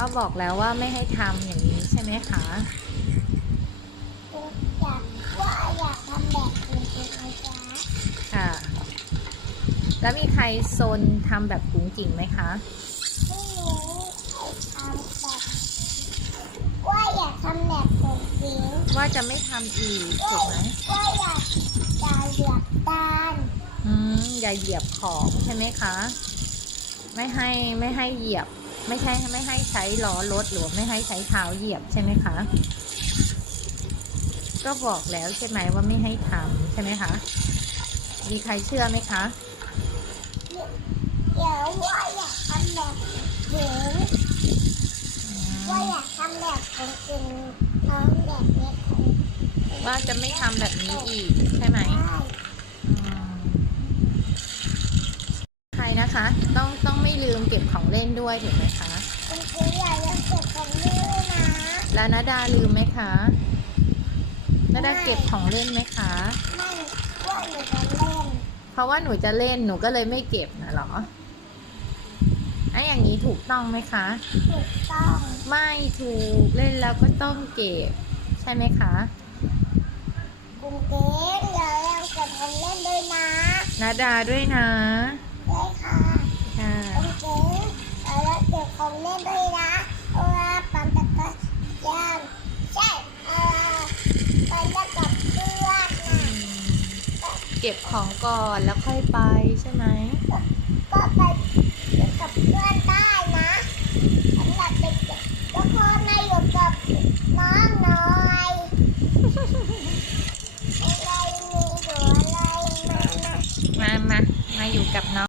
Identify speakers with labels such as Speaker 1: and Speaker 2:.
Speaker 1: บอกแล้วว่าไม่ให้ทำอย่างนี้ใช่ไหมคะ
Speaker 2: อยากทำแบบอื่นอีกไหมจ๊ะ
Speaker 1: ค่ะ แล้วมีใครโซนทำแบบกุ้งกิ่งไหมคะ
Speaker 2: ไม่รู้ทำแบบว่าอยากทำแบบผมจริง
Speaker 1: ว่าจะไม่ทำอีกถูกไหม
Speaker 2: ว่าอยากจะเหยียบตาล
Speaker 1: อย่าเหยียบของใช่ไหมคะไม่ให้เหยียบไม่ให้ใช้ล้อรถหรือไม่ให้ใช้เท้าเหยียบใช่ไหมคะก็บอกแล้วใช่ไหมว่าไม่ให้ทำใช่ไหมคะมีใครเชื่อไหมคะ
Speaker 2: เดี๋ยวว่าอยากทำแบบหญิงว่าอยากทำแบบผมจริงน้องแบบนี้
Speaker 1: ว่าจะไม่ทำแบบนี้อีกใช่ไหมใครนะคะต้องไม่ลืมเก็บของเล่นด้วยถูกไหมคะ
Speaker 2: คุณครูอยากเล่นเก็บของเล่นด้วยนะ
Speaker 1: แล้วณดาลืมไหมคะณดาเก็บของเล่นไหมคะ
Speaker 2: ไม่ว่าหนูจะเล่น
Speaker 1: เพราะว่าหนูจะเล่นหนูก็เลยไม่เก็บนะหรอไอ้อย่างนี้ถูกต้องไหมคะ
Speaker 2: ถูกต้อง
Speaker 1: ไม่ถูกเล่นแล้วก็ต้องเก็บใช่ไหมคะ
Speaker 2: คุณเก๋อย่าลืมเก็บของเล่นด้วยนะ
Speaker 1: ณดาด้วยนะ
Speaker 2: ด้วยค่ะ
Speaker 1: ค่ะ
Speaker 2: คุณเก๋อย่าลืมเก็บของเล่นด้วยนะเพราะว่าปั่นจักรยานใช่ปั่นจักรกับเพื่อนนะ
Speaker 1: เก็บของก่อนแล้วค่อยไปใช่ไหม
Speaker 2: ก็ไปเล่นกับเพื่อนได้นะสำหรับเด็กๆแล้วพ่อแม่อยู่กับน้องหน่อยอะไรมีอยู่อะไรมา
Speaker 1: มาอยู่กับน้อง